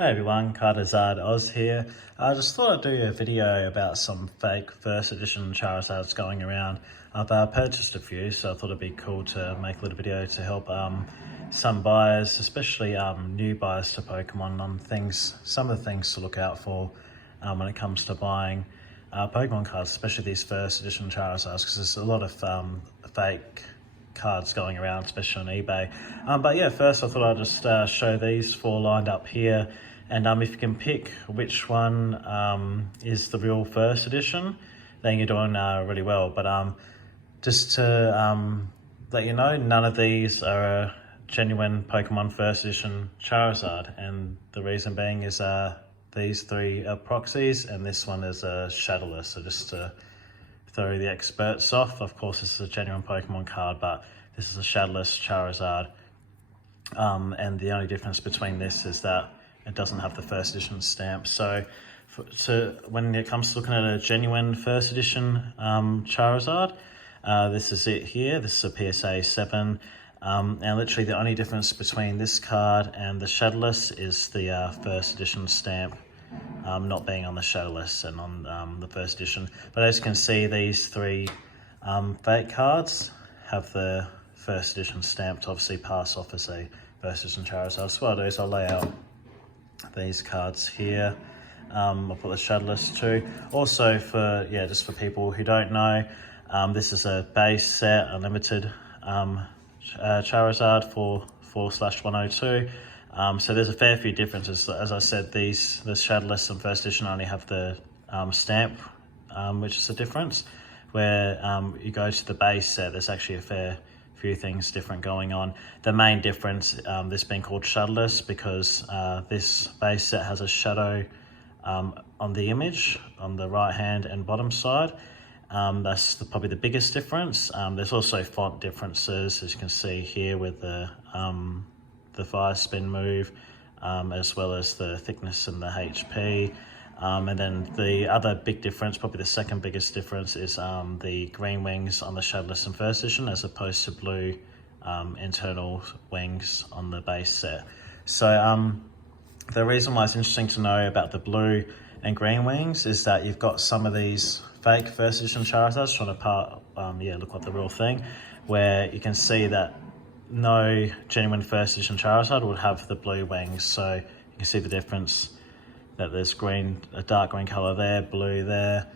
Hey everyone, Zard Oz here. I just thought I'd do a video about some fake first edition Charizards going around. I've purchased a few, so I thought it'd be cool to make a little video to help some buyers, especially new buyers to Pokemon, on some of the things to look out for when it comes to buying Pokemon cards, especially these first edition Charizards, because there's a lot of fake cards going around, especially on eBay. But yeah, first I thought I'd just show these four lined up here, and if you can pick which one is the real first edition, then you're doing really well. But just to let you know, none of these are a genuine Pokemon first edition Charizard, and the reason being is these three are Proxies and this one is a Shadowless. So just to throw the experts off, of course this is a genuine Pokemon card, but this is a Shadowless Charizard, and the only difference between this is that it doesn't have the first edition stamp. So when it comes to looking at a genuine first edition Charizard, this is it here. This is a PSA 7, and literally the only difference between this card and the Shadowless is the first edition stamp not being on the Shadowless and on the first edition. But as you can see, these three fake cards have the first edition stamp to obviously pass off as a first edition Charizard. So what I'll do is I'll lay out these cards here. I'll put the Shadowless too. Also just for people who don't know, this is a base set, unlimited Charizard for 4/102. So there's a fair few differences. As I said, the Shadowless and first edition only have the stamp, which is a difference. Where you go to the base set, there's actually a fair few things different going on. The main difference, this being called Shadowless, because this base set has a shadow on the image on the right hand and bottom side. That's probably the biggest difference. There's also font differences, as you can see here, with the fire spin move, as well as the thickness and the HP. And then the other big difference, probably the second biggest difference, is the green wings on the Shadowless and first edition, as opposed to blue internal wings on the base set. So the reason why it's interesting to know about the blue and green wings is that you've got some of these fake first edition Charizards trying to look like the real thing, where you can see that no genuine first edition Charizard would have the blue wings. So you can see the difference, that there's green, a dark green color there, blue there,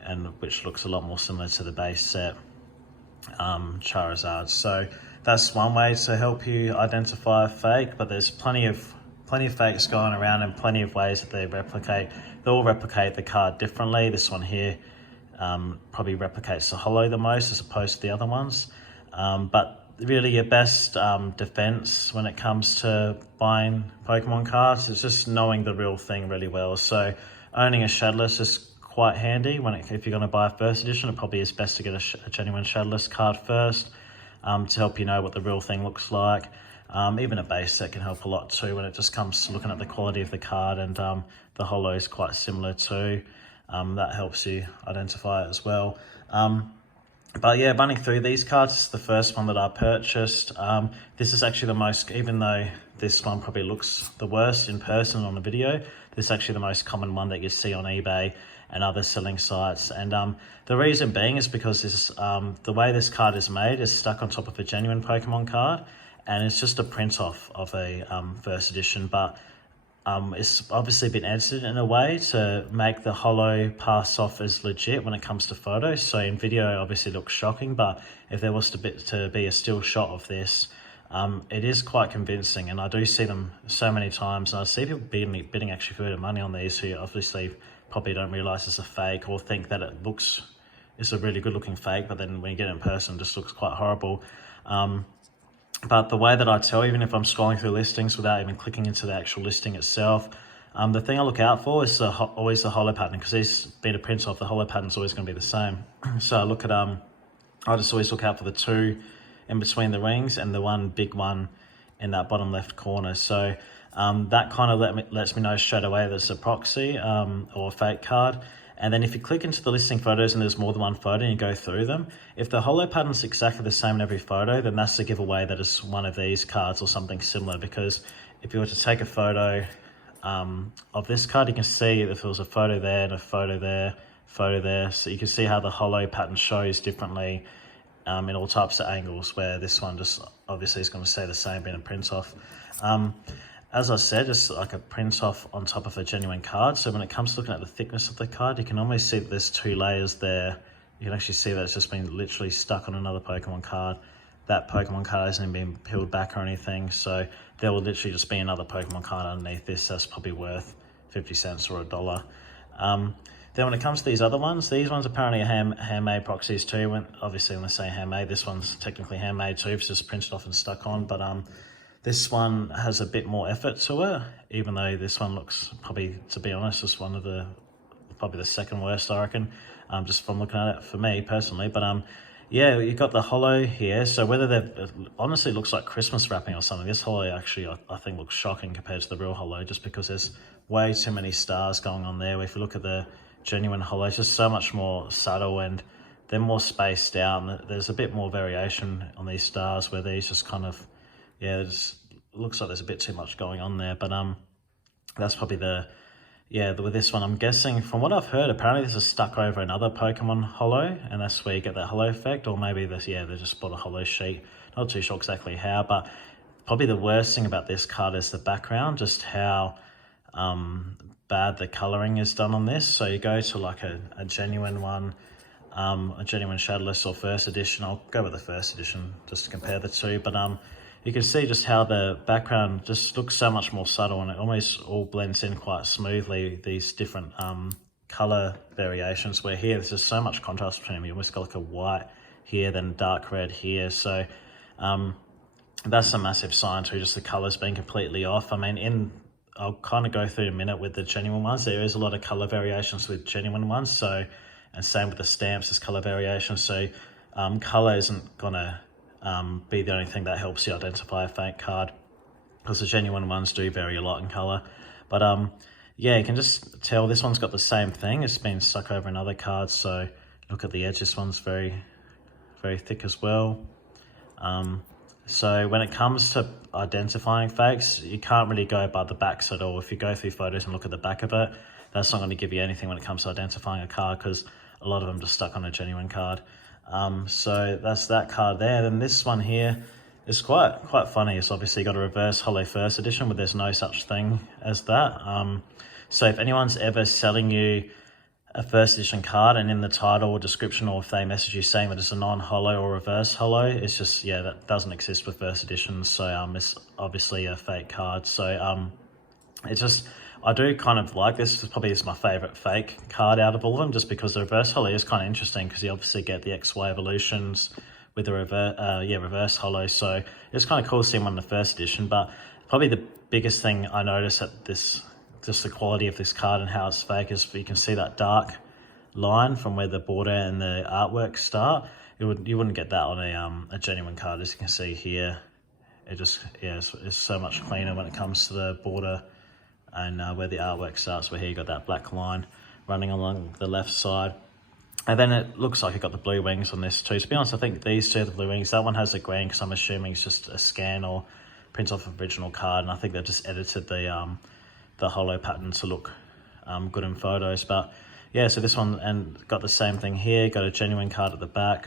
and which looks a lot more similar to the base set Charizard. So that's one way to help you identify a fake, but there's plenty of fakes going around, and plenty of ways that they replicate. They all replicate the card differently. This one here probably replicates the holo the most as opposed to the other ones. But really your best defense when it comes to buying Pokemon cards is just knowing the real thing really well. So owning a Shadowless is quite handy if you're going to buy a first edition. It probably is best to get a genuine Shadowless card first to help you know what the real thing looks like. Even a base set can help a lot too when it just comes to looking at the quality of the card, and the holo is quite similar too. That helps you identify it as well. But yeah, running through these cards, this is the first one that I purchased. This is actually the most, even though this one probably looks the worst in person on the video, this is actually the most common one that you see on eBay and other selling sites. And the reason being is because the way this card is made is stuck on top of a genuine Pokemon card, and it's just a print off of a first edition, but it's obviously been edited in a way to make the holo pass off as legit when it comes to photos. So in video, it obviously looks shocking, but if there was to be a still shot of this, it is quite convincing. And I do see them so many times, and I see people bidding actually for money on these who obviously probably don't realize it's a fake, or think that it's a really good looking fake, but then when you get it in person, it just looks quite horrible. But the way that I tell, even if I'm scrolling through listings without even clicking into the actual listing itself, the thing I look out for is always the holo pattern, because these being a print off, the holo pattern is always going to be the same. So I look at I just always look out for the two in between the rings and the one big one in that bottom left corner. So that kind of lets me know straight away that it's a proxy or a fake card. And then if you click into the listing photos and there's more than one photo and you go through them, if the holo pattern's exactly the same in every photo, then that's a giveaway that it's one of these cards or something similar. Because if you were to take a photo of this card. You can see if there was a photo there and a photo there, photo there. So you can see how the holo pattern shows differently in all types of angles, where this one just obviously is going to stay the same being a print off. As I said, it's like a print off on top of a genuine card. So when it comes to looking at the thickness of the card, you can almost see that there's 2 layers there. You can actually see that it's just been literally stuck on another Pokemon card. That Pokemon card hasn't been peeled back or anything. So there will literally just be another Pokemon card underneath this that's probably worth 50 cents or $1. Then when it comes to these other ones, these ones apparently are handmade proxies too. Obviously when they say handmade, this one's technically handmade too. It's just printed off and stuck on. But this one has a bit more effort to it, even though this one looks probably, to be honest, just probably the second worst, I reckon, just from looking at it for me personally. But yeah, you've got the holo here. So whether it honestly looks like Christmas wrapping or something. This holo actually, I think, looks shocking compared to the real holo, just because there's way too many stars going on there. If you look at the genuine holo, it's just so much more subtle and they're more spaced out. There's a bit more variation on these stars, where these just kind of, yeah, it just looks like there's a bit too much going on there. But that's probably with this one, I'm guessing, from what I've heard, apparently this is stuck over another Pokemon holo, and that's where you get that holo effect. Or maybe this, yeah, they just bought a holo sheet. Not too sure exactly how, but probably the worst thing about this card is the background, just how bad the coloring is done on this. So you go to like a genuine one, a genuine Shadowless or first edition. I'll go with the first edition just to compare the two. But you can see just how the background just looks so much more subtle, and it almost all blends in quite smoothly, these different color variations, where here there's just so much contrast between them. You almost got like a white here, then dark red here. So that's a massive sign too, just the colors being completely off. I mean, I'll kind of go through in a minute with the genuine ones. There is a lot of color variations with genuine ones. So, and same with the stamps, there's color variations. So color isn't gonna be the only thing that helps you identify a fake card, because the genuine ones do vary a lot in color. But yeah, you can just tell this one's got the same thing. It's been stuck over another card. So look at the edge. This one's very, very thick as well. So when it comes to identifying fakes, you can't really go by the backs at all. If you go through photos and look at the back of it, that's not going to give you anything when it comes to identifying a card, because a lot of them just stuck on a genuine card. So that's that card there. Then this one here is quite funny. It's obviously got a reverse holo first edition, but there's no such thing as that. So if anyone's ever selling you a first edition card, and in the title or description, or if they message you saying that it's a non-holo or reverse holo, it's just, yeah, that doesn't exist with first editions. So it's obviously a fake card. So it's just, I do kind of like this. Probably is my favorite fake card out of all of them, just because the reverse holo is kind of interesting, because you obviously get the XY evolutions with the reverse holo. So it's kind of cool seeing one in the first edition. But probably the biggest thing I notice at this, just the quality of this card and how it's fake, is you can see that dark line from where the border and the artwork start. You wouldn't get that on a genuine card. As you can see here, it just, yeah, it's so much cleaner when it comes to the border and where the artwork starts, where here you got that black line running along the left side. And then it looks like it got the blue wings on this too. To be honest, I think these two are the blue wings. That one has the green, because I'm assuming it's just a scan or print off of original card, and I think they've just edited the holo pattern to look good in photos. But yeah, so this one, and got the same thing here, got a genuine card at the back.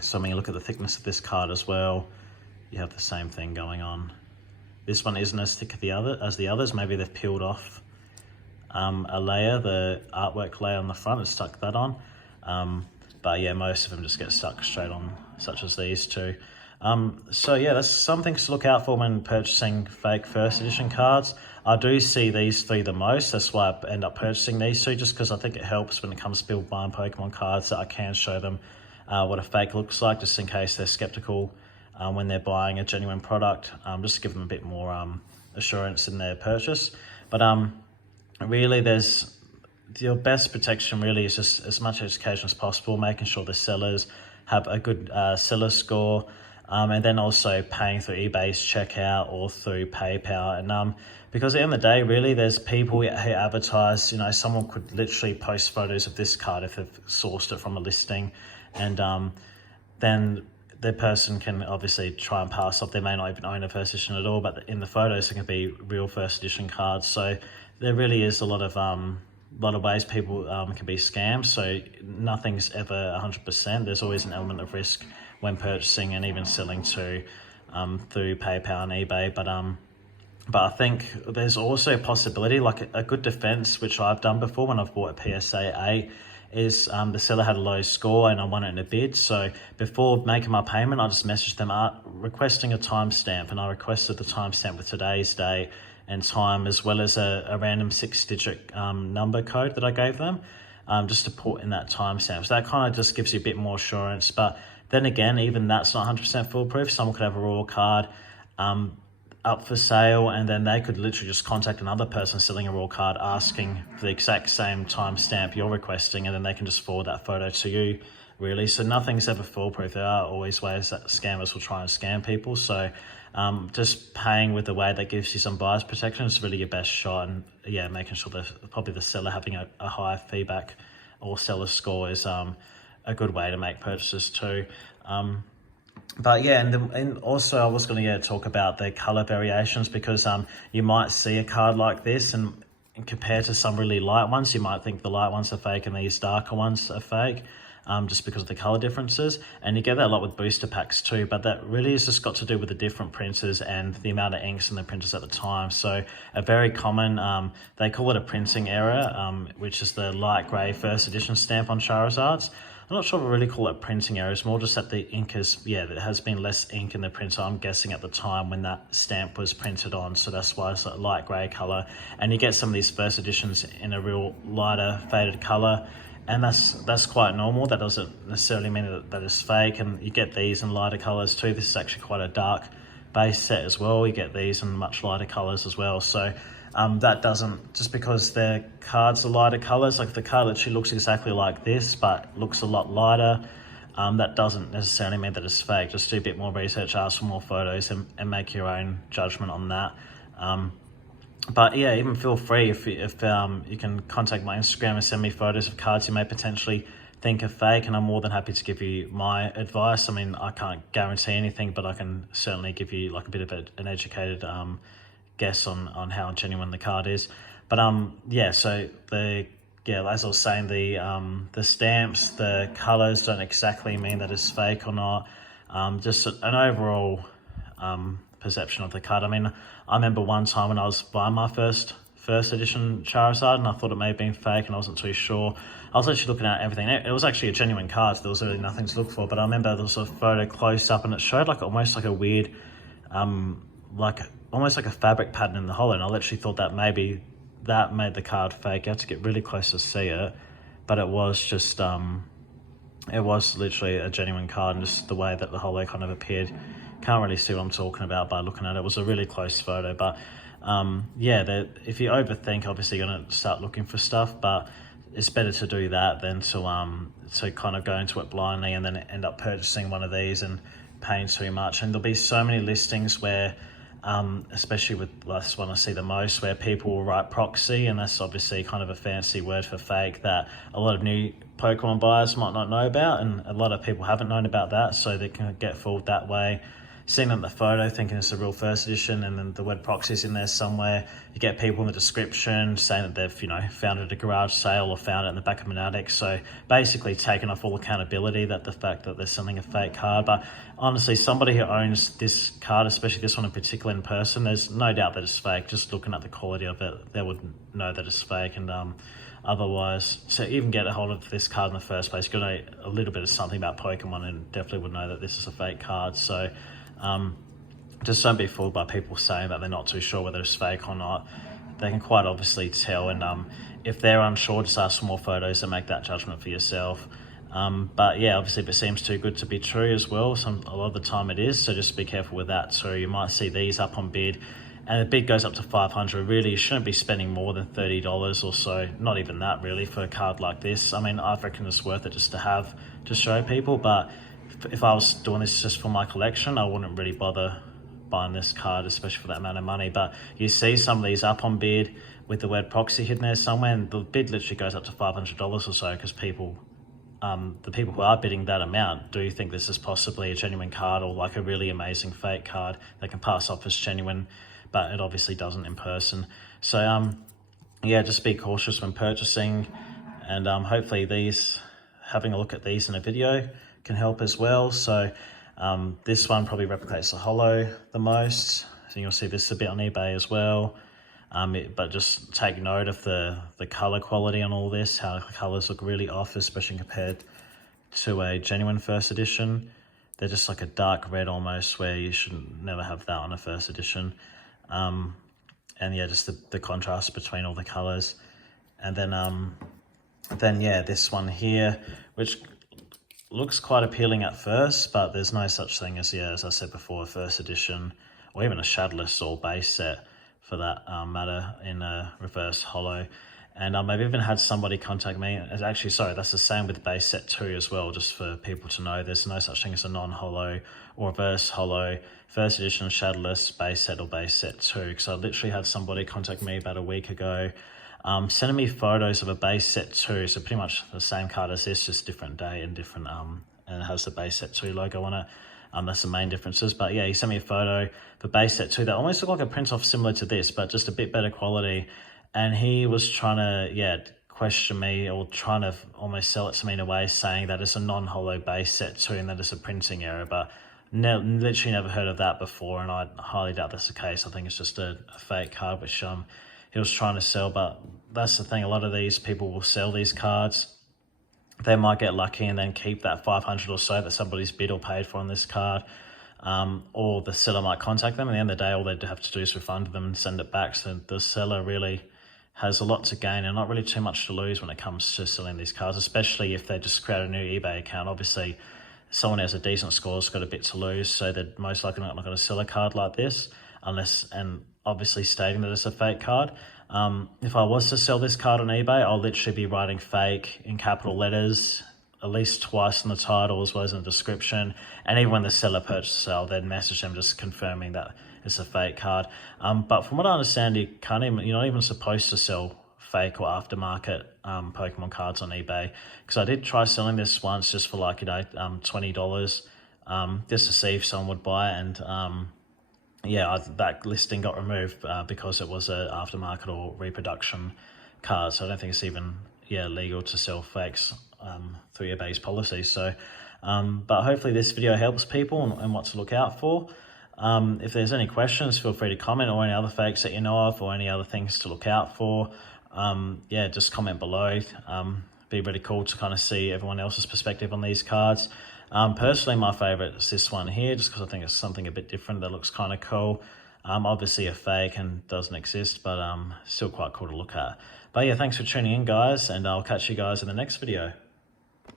So I mean, look at the thickness of this card as well. You have the same thing going on. This one isn't as thick as the others. Maybe they've peeled off a layer, the artwork layer on the front, and stuck that on. But yeah, most of them just get stuck straight on, such as these two. So yeah, that's some things to look out for when purchasing fake first edition cards. I do see these three the most. That's why I end up purchasing these two, just because I think it helps when it comes to people buying Pokemon cards, that I can show them what a fake looks like, just in case they're skeptical when they're buying a genuine product, just to give them a bit more assurance in their purchase. But really, there's your best protection really is just as much education as possible, making sure the sellers have a good seller score, and then also paying through eBay's checkout or through PayPal. And because at the end of the day, really, there's people who advertise, you know, someone could literally post photos of this card if they've sourced it from a listing, and then the person can obviously try and pass off. They may not even own a first edition at all, but in the photos, it can be real first edition cards. So there really is a lot of ways people can be scammed. So nothing's ever 100%. There's always an element of risk when purchasing and even selling through PayPal and eBay. But I think there's also a possibility, like a good defense, which I've done before when I've bought a PSA 8, is the seller had a low score and I won it in a bid. So before making my payment, I just messaged them out requesting a timestamp, and I requested the timestamp with today's date and time, as well as a random 6-digit number code that I gave them, just to put in that timestamp. So that kind of just gives you a bit more assurance. But then again, even that's not 100% foolproof. Someone could have a raw card up for sale, and then they could literally just contact another person selling a raw card asking for the exact same timestamp you're requesting, and then they can just forward that photo to you, really. So nothing's ever foolproof. There are always ways that scammers will try and scam people. So just paying with the way that gives you some buyer's protection is really your best shot. And yeah, making sure that probably the seller having a high feedback or seller score is a good way to make purchases too. But yeah, and also I was going to talk about the color variations, because you might see a card like this and compared to some really light ones, you might think the light ones are fake and these darker ones are fake, just because of the color differences. And you get that a lot with booster packs too, but that really has just got to do with the different printers and the amount of inks in the printers at the time. So a very common, they call it a printing error, which is the light gray first edition stamp on Charizards. I'm not sure if I really call it printing error. It's more just that the ink is, there has been less ink in the printer, I'm guessing, at the time when that stamp was printed on. So that's why it's a light grey colour. And you get some of these first editions in a real lighter faded colour. And that's quite normal. That doesn't necessarily mean that it's fake. And you get these in lighter colours too. This is actually quite a dark base set as well. You get these in much lighter colours as well. So that doesn't, just because their cards are lighter colors, like the card literally looks exactly like this but looks a lot lighter, that doesn't necessarily mean that it's fake. Just do a bit more research, ask for more photos, and make your own judgment on that. But yeah, even feel free if you can contact my Instagram and send me photos of cards you may potentially think are fake, and I'm more than happy to give you my advice. I mean, I can't guarantee anything, but I can certainly give you like a bit of an educated guess on how genuine the card is. But yeah, so as I was saying, the stamps, the colors don't exactly mean that it's fake or not. Just an overall perception of the card. I mean, I remember one time when I was buying my first edition Charizard, and I thought it may have been fake, and I wasn't too sure. I was actually looking at everything. It was actually a genuine card, so there was really nothing to look for. But I remember there was a photo close up, and it showed like almost like a weird, almost like a fabric pattern in the hollow, and I literally thought that maybe that made the card fake. You have to get really close to see it, but it was just it was literally a genuine card, and just the way that the hollow kind of appeared. Can't really see what I'm talking about by looking at it. It was a really close photo. But yeah, if you overthink, obviously you're going to start looking for stuff, but it's better to do that than to kind of go into it blindly and then end up purchasing one of these and paying too much. And there'll be so many listings where especially with this one I see the most, where people will write Proxy, and that's obviously kind of a fancy word for fake that a lot of new Pokemon buyers might not know about, and a lot of people haven't known about that, so they can get fooled that way. Seeing them the photo, thinking it's a real first edition, and then the word Proxy's in there somewhere. You get people in the description saying that they've found it at a garage sale or found it in the back of an attic. So basically taking off all accountability that the fact that they're selling a fake card. But honestly, somebody who owns this card, especially this one in particular in person, there's no doubt that it's fake. Just looking at the quality of it, they would know that it's fake. And otherwise, to even get a hold of this card in the first place, you've got to know a little bit of something about Pokemon, and definitely would know that this is a fake card. So just don't be fooled by people saying that they're not too sure whether it's fake or not. They can quite obviously tell, and if they're unsure, just ask for more photos and make that judgment for yourself. But yeah, obviously if it seems too good to be true as well, a lot of the time it is, so just be careful with that. So you might see these up on bid, and the bid goes up to $500. Really, you shouldn't be spending more than $30 or so, not even that really, for a card like this. I mean, I reckon it's worth it just to have, to show people, but if I was doing this just for my collection, I wouldn't really bother buying this card, especially for that amount of money. But you see some of these up on bid with the word Proxy hidden there somewhere, and the bid literally goes up to $500 or so, because people the people who are bidding that amount, do you think this is possibly a genuine card or like a really amazing fake card that can pass off as genuine, but it obviously doesn't in person? So yeah, just be cautious when purchasing, and hopefully having a look at these in a video can help as well. So this one probably replicates the holo the most, so you'll see this a bit on eBay as well. But just take note of the color quality on all this, how the colors look really off, especially compared to a genuine first edition. They're just like a dark red almost, where you should never have that on a first edition. And yeah, just the contrast between all the colors. And then yeah, this one here, which looks quite appealing at first, but there's no such thing as, yeah, as I said before, a first edition or even a shadowless or base set for that matter in a reverse holo. And I've even had somebody contact me, actually, sorry, that's the same with base set 2 as well, just for people to know. There's no such thing as a non-holo or reverse holo, first edition shadowless, base set or base set 2, because I literally had somebody contact me about a week ago, sending me photos of a base set 2, so pretty much the same card as this, just different day and different, and it has the base set 2 logo on it. That's the main differences. But yeah, he sent me a photo for base set 2 that almost looked like a print off similar to this, but just a bit better quality. And he was trying to, yeah, question me, or trying to almost sell it to me in a way, saying that it's a non-holo base set 2 and that it's a printing error. But literally never heard of that before, and I highly doubt that's the case. I think it's just a fake card which he was trying to sell. But that's the thing, a lot of these people will sell these cards. They might get lucky and then keep that 500 or so that somebody's bid or paid for on this card, or the seller might contact them. At the end of the day, all they'd have to do is refund them and send it back. So the seller really has a lot to gain and not really too much to lose when it comes to selling these cards, especially if they just create a new eBay account. Obviously, someone who has a decent score has got a bit to lose, so they're most likely not going to sell a card like this, unless, and obviously stating that it's a fake card. If I was to sell this card on eBay, I'll literally be writing fake in capital letters at least twice in the title as well as in the description. And even when the seller purchases it, I'll then message them just confirming that it's a fake card. But from what I understand, you're not even supposed to sell fake or aftermarket Pokemon cards on eBay. Because I did try selling this once just for like, $20, just to see if someone would buy it. And yeah, that listing got removed because it was an aftermarket or reproduction card. So I don't think it's even legal to sell fakes through eBay's policy. So, but hopefully this video helps people and what to look out for. If there's any questions, feel free to comment, or any other fakes that you know of, or any other things to look out for. Yeah, just comment below. Be really cool to kind of see everyone else's perspective on these cards. Personally, my favorite is this one here, just because I think it's something a bit different that looks kind of cool. Obviously a fake and doesn't exist, but still quite cool to look at. But yeah, thanks for tuning in, guys, and I'll catch you guys in the next video.